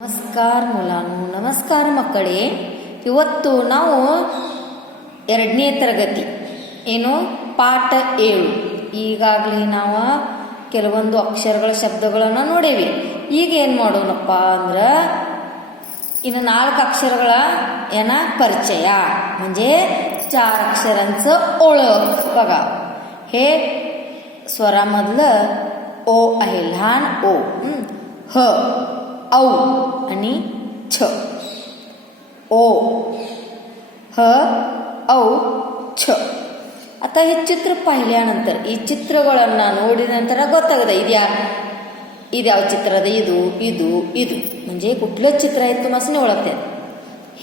ನಮಸ್ಕಾರ ಮುಲಾನು ನಮಸ್ಕಾರ ಮಕ್ಕಳೇ. ಇವತ್ತು ನಾವು 2ನೇ ತರಗತಿ ಏನು ಪಾಠ 7 ಈಗಾಗಲೇ ನಾವು ಕೆಲವೊಂದು ಅಕ್ಷರಗಳ ಶಬ್ದಗಳನ್ನು ನೋಡೇವಿ. ಈಗ ಏನು ಮಾಡೋಣಪ್ಪ ಅಂದ್ರೆ ಇನ್ನು 4 अक्षरಗಳ ಏನ ಪರಿಚಯ म्हणजे 4 अक्षरांचं ओळख. बघा हे स्वरामधलं ओ आहे, लहान ओ, ह औ आणि छ. ओ ह औ छ. आता हे चित्र पाहिल्यानंतर ಈ ಚಿತ್ರಗಳನ್ನು ನೋಡಿದ ನಂತರ ಗೊತ್ತಾಗದ ಇದ್ಯಾವ चित्र आहे, ಇದು म्हणजे कुठलं चित्र आहे तुम्हाला ओळखतात.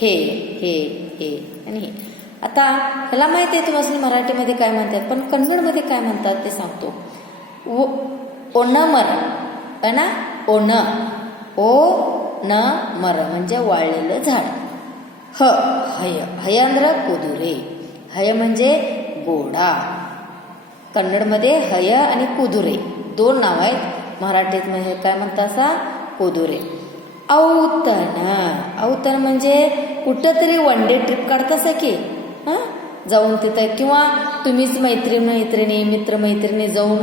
हे हे हे आणि हे. आता ह्याला माहिती आहे तुम्हाला मराठीमध्ये काय म्हणतात, पण कन्नडमध्ये काय म्हणतात ते सांगतो. ओणमर आहे ना, ओण ओ न मर म्हणजे वाळलेलं झाड. ह हय हय ಅಂದ್ರೆ कुदुरे. हय म्हणजे घोडा. कन्नडमध्ये हय आणि कुदुरे 2 नाव आहेत. मराठीत म्हणजे काय म्हणतात असा कुदुरे. औतण म्हणजे कुठंतरी वन डे ट्रिप काढतासा की जाऊन तिथं, किंवा तुम्हीच मैत्रिणी मित्रमैत्रिणी जाऊन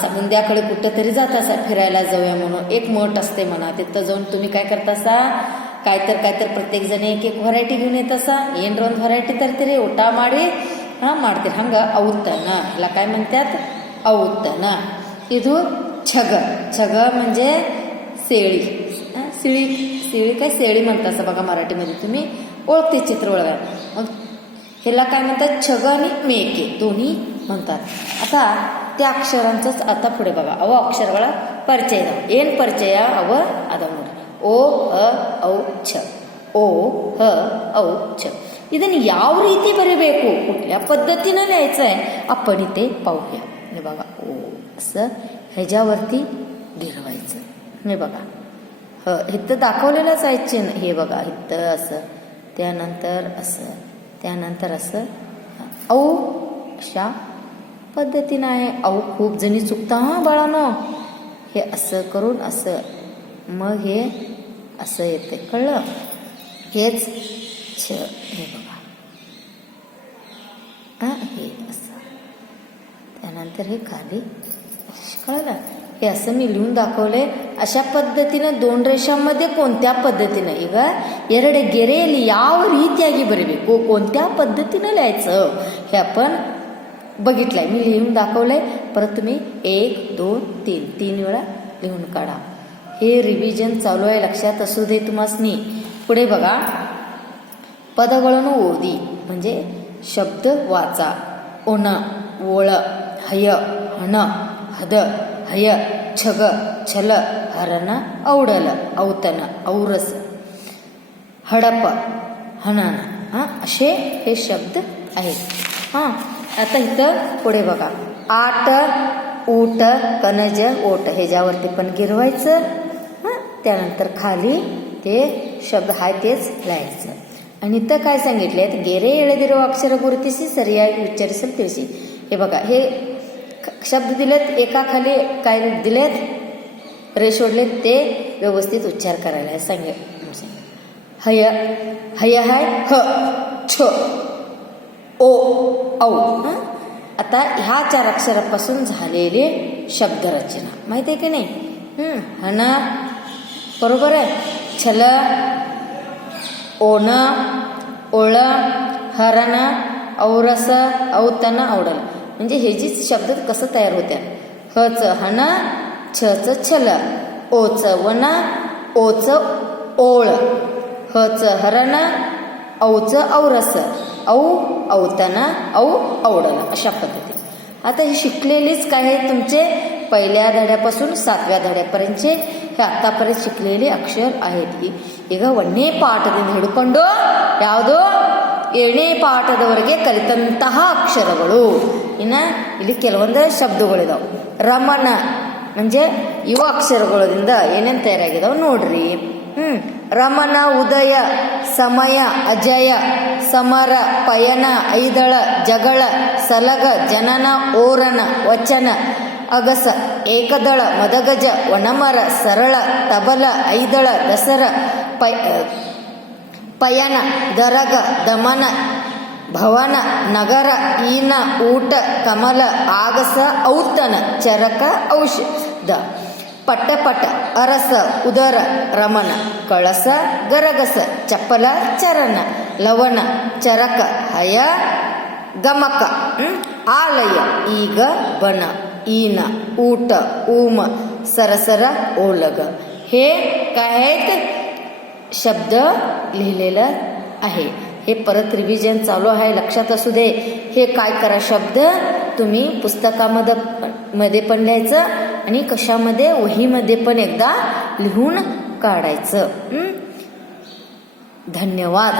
संध्याकाळी कुठंतरी जातासा फिरायला जाऊया म्हणून. एक मठ असते म्हणा, तिथं जाऊन तुम्ही काय करतासा, कायतर प्रत्येक जण एक व्हरायटी घेऊन येतासा. ಏನರ ಒಂದು व्हरायटी ತರ್ತೀರಿ, ಊಟ ಮಾಡಿ ಮಾಡ್ತೀರಿ. ಹಂಗೆ ಔತಣ ಎಲ್ಲ काय म्हणतात ಔತಣ. ಇದು छग म्हणजे शेळी. शेळी काय शेळी म्हणता असं बघा मराठीमध्ये, तुम्ही ओळखते चित्र ओळखा. मग ह्याला काय म्हणतात छग आणि ಮೇಕೆ दोन्ही म्हणतात. आता त्या ಅಕ್ಷರಾंचंच आता पुढे बघा ಅವ ಅಕ್ಷರಗಳ ಪರಿಚಯ ಇದಾವೆ. ಏನು ಪರಿಚಯ ಅವ ಅದಾವ ನೋಡ್ರಿ. ಓ ಅ ಔ ಛ, ಓ ಹ ಔ ಛ. ಇದನ್ನು ಯಾವ ರೀತಿ बरेಬೇಕು, कुठल्या पद्धतीनं लिहायचं आहे आपण इथे पाहूया. हे बघा ओ असं ह्याच्यावरती गिरवायचं. हे बघा इथं दाखवलेलंच आहे चिन्ह. हे बघा इथं असं, त्यानंतर असं, त्यानंतर असं. औ अशा पद्धतीनं आहे. औ खूप जणी चुकता बाळानो. हे असं करून असं, मग हे असं येते, कळलं. हेच छ. हे बघा हे असं, त्यानंतर हे खाली, कळलं. हे असं मी लिहून दाखवले. अशा पद्धतीनं 2 ರೇಷಾमध्ये कोणत्या पद्धतीनं ಈಗ 2 ಗೆರೆಯಲ್ಲಿ ಯಾವ ರೀತಿಯಾಗಿ ಬರಬೇಕು, कोणत्या पद्धतीनं लिहायचं हे आपण बघितलंय. मी लिहून दाखवलंय. परत तुम्ही 1 2 3 वेळा लिहून काढा. हे रिव्हिजन चालू आहे, लक्षात असू दे तुम्हासनी. पुढे बघा पदಗಳನ್ನು ಓದಿ म्हणजे शब्द वाचा. ओण ओळ हय हण हद हय छग छल हरण औडल औतन औरस हडप हणण असे हे शब्द आहेत. आता इथं पुढे बघा आट ऊट कनज ओट ह्याच्यावरती पण गिरवायचं. त्यानंतर खाली ते शब्द हाय तेच लिहायचं. आणि इथं काय सांगितले, ಗೆರೆ ಎಳೆದಿರುವ अक्षर ಗುರುತಿಸಿ ಸರಿಯಾಗಿ ಉಚ್ಚರಿಸಲು ತಿಳಿಸಿ. हे बघा हे शब्द दिलेत, एकाखाली काय दिलेत, रेष ओढलेत, ते व्यवस्थित उच्चार करायला सांगितलं. हय हय हाय ह छ ओ औ. आता ह्या 4 अक्षरापासून झालेले शब्दरचना माहिती आहे की नाही. हण बरोबर आहे, छल ओण ओळ हरण औरस औतन औडल. म्हणजे हे जी शब्द कसं तयार होत्या. हच हण, छच छल, ओच वण, ओच ओळ, हच हरण, औच औरस, औ औतन औ औडल अशा पद्धती. आता हे शिकलेलीच काय आहे तुमचे पहिल्या धड्यापासून 7व्या धड्यापर्यंतचे हे आतापर्यंत शिकलेले अक्षर आहेत. ಈಗ 1ನೇ ಪಾಠದಿಂದ ಹಿಡ್ಕೊಂಡು ಯಾವುದು 7ನೇ ಪಾಠದವರೆಗೆ ಕಲಿತಂತಹ ಅಕ್ಷರಗಳು. ಇನ್ನು ಇಲ್ಲಿ ಕೆಲವೊಂದು ಶಬ್ದಗಳಿದಾವೆ. ರಮಣ म्हणजे ಯುವ ಅಕ್ಷರಗಳಿಂದ ಏನೇನು ತಯಾರಾಗಿದಾವೆ ನೋಡ್ರಿ. ರಮಣ ಉದಯ ಸಮಯ ಅಜಯ ಸಮರ ಪಯಣ ಐದಳ ಜಗಳ ಸಲಗ ಜನನ ಓರಣ ವಚನ ಅಗಸ एकदळ मदगज वनमर सरळ तबल ऐदळ दसर पयन दरग दमन भवन नगर ईन ऊट कमल ಆಗಸ ಔತನ ಚರಕ ಔಷಧ ಪಟ್ಟಪಟ ಅರಸ ಉದರ ರಮಣ ಕಳಸ ಗರಗಸ ಚಪ್ಪಲ ಚರಣ ಲವಣ ಚರಕ ಹಯ ಗಮಕ ಆಲಯ ಈಗ बन ईन ऊट ऊम सरसर ओलग. हे काय आहेत शब्द लिहिलेलं आहे. हे परत रिव्हिजन चालू आहे, लक्षात असू दे. हे काय करा, शब्द तुम्ही पुस्तकामध्ये पण लिहायचं आणि कशामध्ये वहीमध्ये पण एकदा लिहून काढायचं. धन्यवाद.